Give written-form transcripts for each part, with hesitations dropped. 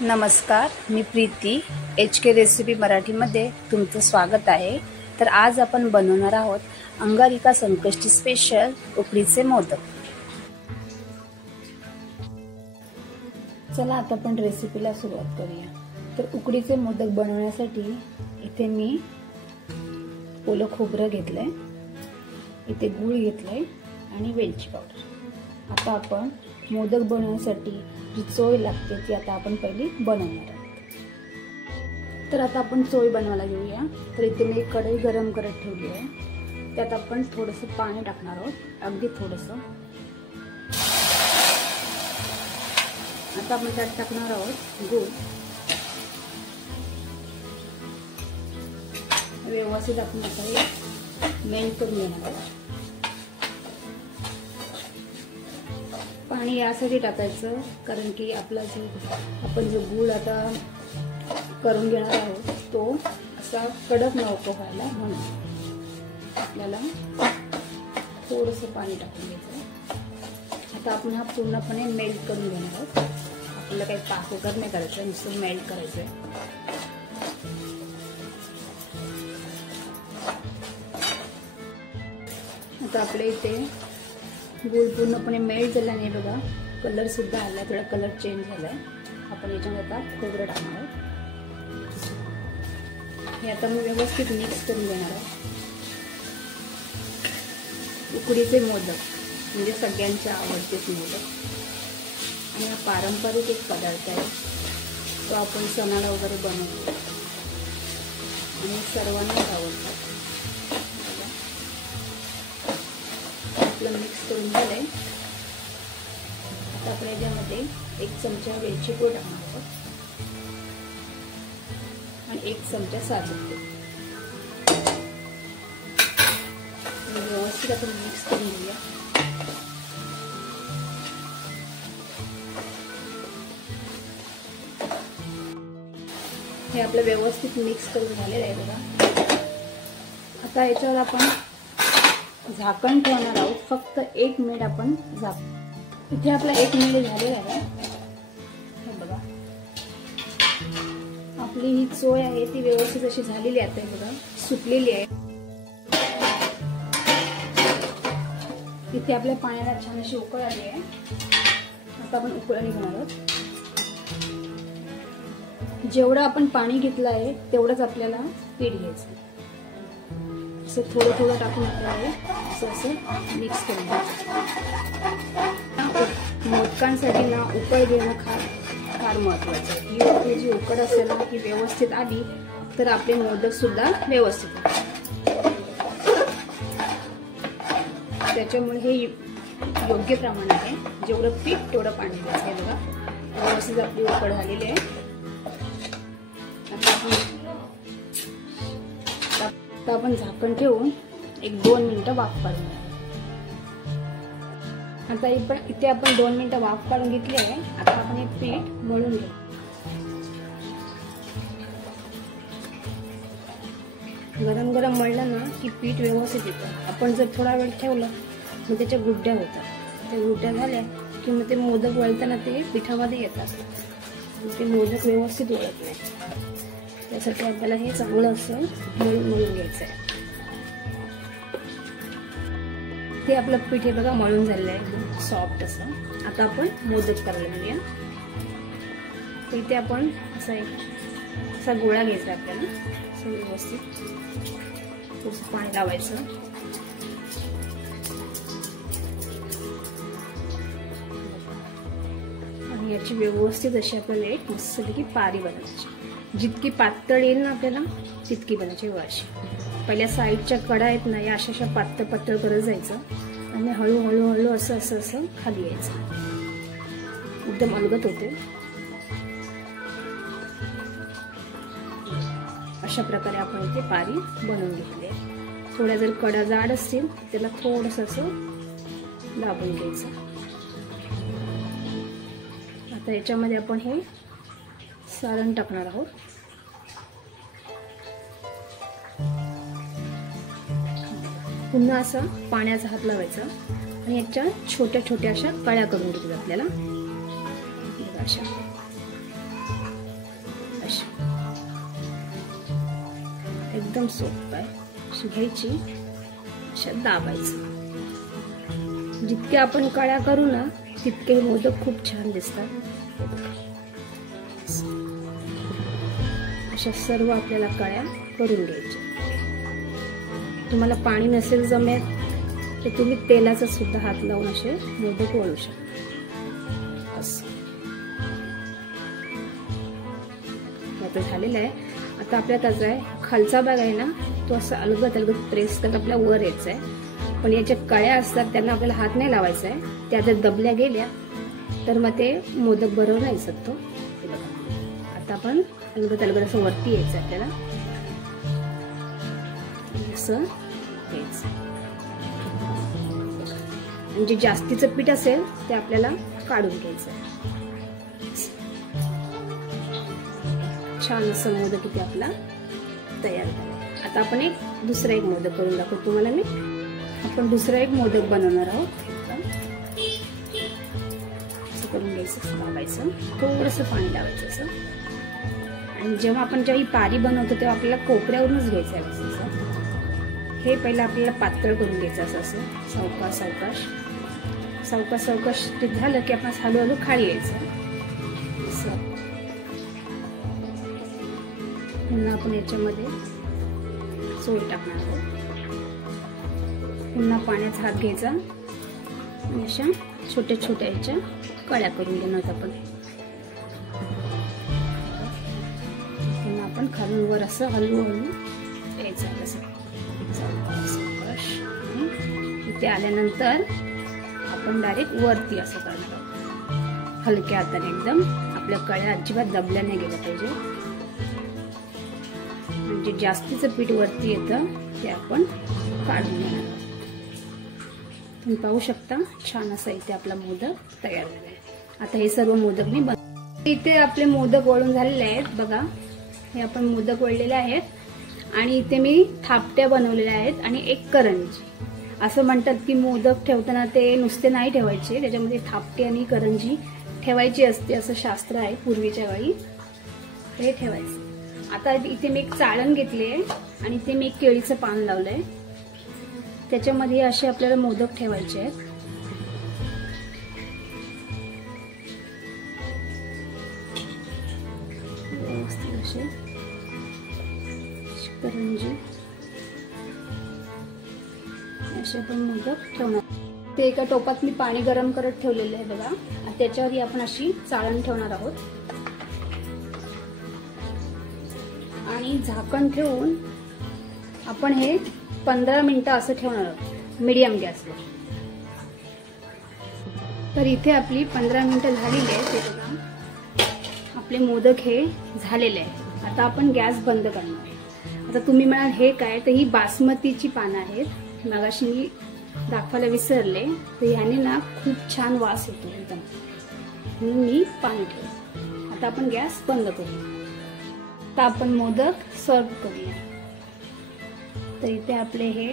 नमस्कार, मी Preeti HK recipe मराठीमध्ये तुमचं स्वागत आहे। तर आज आपण बनवणार आहोत अंगारिका संकष्टी स्पेशल उकडीचे मोदक। चला आता आपण रेसिपीला सुरुवात करूया। तर उकडीचे मोदक बनवण्यासाठी इथे मी ओलं खोबरं घेतलंय, इथे गूळ घेतलंय आणि वेलची पावडर। आता आपण मोदक बनवण्यासाठी जी चोळ लागते ती आता आपण पहिली बनवणार आहोत। तर आता आपण चोळ बनवायला घेऊया। तर इथे मी एक कढई गरम करत ठेवली आहे, त्यात आपण थोडंसं पाणी टाकणार आहोत, अगदी थोडंसं। आता आपण त्यात टाकणार आहोत गूळ। व्यवस्थित आपण आता मेल्ट करून घेणार आहोत। पाणी यासाठी टाकायचं कारण की आपला जो आपण जो गूळ आता करून घेणार आहोत तो असा कडक नको व्हायला, म्हणून आपल्याला थोडंसं पाणी टाकून घ्यायचं। आता आपण हा पूर्णपणे मेल्ट करून घेणार आहोत। आपल्याला काही पाककर नाही करायचं, नुसतं मेल्ट करायचं आहे। आता आपल्या इथे गूळ पूर्णपणे मेल्ट झाला नाही, बघा कलर सुद्धा आला, थोडा कलर चेंज झालाय। आपण याच्यामध्ये आता खोबरं टाकणार आहोत। हे आता मी व्यवस्थित मिक्स करून घेणार आहे। उकडीचे मोदक म्हणजे सगळ्यांचे आवडतेच मोदक आणि हा पारंपरिक एक पदार्थ आहे, तो आपण सणाला वगैरे बनवतो आणि सर्वांनाच आवडतात। मिक्स करून झालंय। आता आपण याच्यामध्ये 1 चमचा वेलची पूड टाकणार आहोत आणि 1 चमचा साजूक तूप। व्यवस्थित आपण मिक्स करून घेऊया। हे आपलं व्यवस्थित मिक्स करून झालेलं आहे बघा। आता याच्यावर आपण झाकण ठेवणार आहोत, फक्त 1 मिनिट आपण झाक। इथे आपला 1 मिनिट झालेला आहे, हे बघा आपली ही चोळ आहे ती व्यवस्थित अशी झालेली आहे, बघा सुटलेली आहे। इथे आपल्या पाण्याला छान अशी उकळ आली आहे। आता आपण उकळणी घेणार आहोत। जेवढं आपण पाणी घेतलं आहे तेवढंच आपल्याला पीठ घ्यायचं। असं थोडं थोडं टाकून आपल्याला असं मिक्स करून घ्यायचं। मोदकांसाठी ना उकळ घेणं फार महत्त्वाचं आहे। ही आपली जी उकळ असेल ना ती व्यवस्थित आली तर आपले मोदक सुद्धा व्यवस्थित होतात। त्याच्यामुळे हे योग्य प्रमाण आहे, जेवढं पीठ तेवढं पाणी द्यायचं। बघा व्यवस्थित आपली उकळ झालेली आहे। आता आपण झाकण ठेवून 1-2 मिनिटं वाफ काढून घ्या। आता इथे आपण 2 मिनिटं वाफ काढून घेतली आहे। आता आपण हे पीठ मळून घेऊ। गरम गरम मळलं ना की पीठ व्यवस्थित येतं। आपण जर थोडा वेळ ठेवलं मग त्याच्या गुड्ड्या होतात। त्या गुड्ड्या झाल्या की मग ते मोदक वळताना ते पिठामध्ये येतात, ते मोदक व्यवस्थित वळत नाही। त्यासाठी आपल्याला हे चांगलं असं मळून घ्यायचं आहे। ते आपलं पीठ हे बघा मळून झालेलं आहे, एकदम सॉफ्ट असं। आता आपण मोदक करायला घेऊया। तर इथे आपण असा गोळा घ्यायचा आपल्याला, असं व्यवस्थित थोडंसं पाणी लावायचं आणि याची व्यवस्थित अशी आपल्याला एक मस्तपैकी पारी बनवायची। जितकी पातळ येईल ना आपल्याला तितकी बनायची वाशी। पहिल्या साईडच्या कडा आहेत ना या अशा पातळ करत जायचं आणि हळूहळू असं खाली यायचं, एकदम अलगत होते। अशा प्रकारे आपण इथे पारी बनवून घेतली आहे। थोड्या जर कडा जाड असतील त्याला थोडंसं असं दाबून घ्यायचं। आता याच्यामध्ये आपण हे सारण टाकणार आहोत। पुन्हा असं पाण्याचा हात लावायचा आणि याच्या छोट्या छोट्या अशा कळ्या करून घ्यायच्या आपल्याला अशा। एकदम सोपं आहे. अशी घ्यायची, अशा दाबायचं. जितके आपण कळ्या करू ना तितके मोदक खूप छान दिसतात. अशा सर्व आपल्याला कळ्या करून घ्यायच्या. तुम्हाला पाणी नसेल जमेत तर तुम्ही तेलाचा सुद्धा हात लावून असे मोदक वळू शकता. असं आता झालेलं आहे. आता आपल्यात असं आहे, खालचा भाग आहे ना तो असं अलगद अलगद प्रेस करत आपल्या वर यायचा आहे. पण याच्या कळ्या असतात त्यांना आपल्याला हात नाही लावायचा आहे. त्या जर दबल्या गेल्या तर मग ते मोदक बरोबर नाही शकतो. आता आपण अलगद अलगद असं वरती यायचं आपल्याला, असं यायचं. म्हणजे जास्तीचं पीठ असेल ते आपल्याला काढून घ्यायचं. छान असं मोदक इथे आपला तयार झाला. आता आपण दुसरा एक मोदक करून दाखवतो तुम्हाला मी. आपण दुसरा एक मोदक बनवणार आहोत. असं करून घ्यायचं, लावायचं, थोडंसं पाणी लावायचं असं. आणि जेव्हा आपण ही पारी बनवतो तेव्हा आपल्याला कोपऱ्यावरूनच घ्यायचं आहे असं. हे पहिलं आपल्याला पातळ करून घ्यायचं असं असं सावकाश सावकाश सावकाश सावकाश ते झालं की आपण हळूहळू खाली यायचं. पुन्हा आपण याच्यामध्ये चोळ टाकणार आहोत. पुन्हा पाण्याचा हात घ्यायचा आणि अशा छोट्या छोट्या याच्या कळ्या करून घेणार आपण. पुन्हा आपण खालून वर असं हळूहळू यायचं असं. इथे आल्यानंतर आपण डायरेक्ट वरती असं करणार आहोत. हलक्या हाताने एकदम. आपल्या कळ्या अजिबात दबल्या नाही गेल्या पाहिजे. म्हणजे जास्तीचं पीठ वरती येतं ते आपण काढून घेणार आहोत. तुम्ही पाहू शकता छान असा इथे आपला मोदक तयार झाला आहे. आता हे सर्व मोदक मी इथे आपले मोदक वळून झालेले आहेत बघा. हे आपण मोदक वळलेले आहेत आणि इथे मी थापट्या बनवलेल्या आहेत आणि एक करंजी. असं म्हणतात की मोदक ठेवताना ते नुसते नाही ठेवायचे, त्याच्यामध्ये थापटे आणि करंजी ठेवायची असते असं शास्त्र आहे पूर्वीच्या काळी. हे ठेवायचं. आता इथे मी एक चाळण घेतली आहे आणि इथे मी एक केळीचं पान लावलंय. त्याच्यामध्ये असे आपल्याला मोदक ठेवायचे आहेत. व्यवस्थित असे करंजी असे पण मोदक ठेवणार. ते एका टोपात मी पाणी गरम करत ठेवलेलं आहे बघा. त्याच्यावरही आपण अशी चाळण ठेवणार आहोत आणि झाकण ठेवून आपण हे 15 मिनिटं असं ठेवणार आहोत मीडियम गॅसवर. तर इथे आपली 15 मिनिटं झालेली आहे. ते बघा आपले मोदक हे झालेले आहे. आता आपण गॅस बंद करणार आहे. आता तुम्ही म्हणाल हे काय, तर ही बासमतीची पानं आहेत. मगाशी मी दाखवायला विसरले. तर याने ना खूप छान वास येतो एकदम, म्हणून मी पाणी ठेवलं. आता आपण गॅस बंद करू. आता आपण मोदक सर्व करूया. तर इथे आपले हे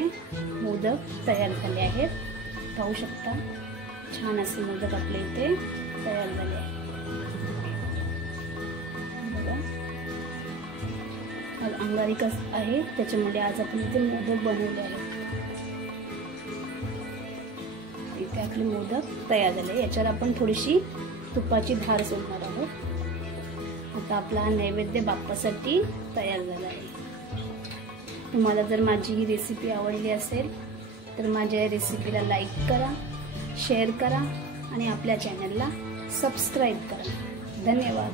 मोदक तयार झाले आहेत. पाहू शकता छान असे मोदक आपले इथे तयार झाले आहेत. बघा आज अंगारिका आहे त्याच्यामध्ये आज आपण इथे मोदक बनवले आहेत. इथे आपले मोदक तयार झाले. याच्यावर आपण थोडीशी तुपाची धार सोडणार आहोत. आता आपला नैवेद्य बाप्पासाठी तयार झाला आहे. तुम्हाला जर माझी ही रेसिपी आवडली असेल तर माझ्या या रेसिपीला लाईक करा, शेअर करा आणि आपल्या चॅनलला सबस्क्राईब करा. धन्यवाद.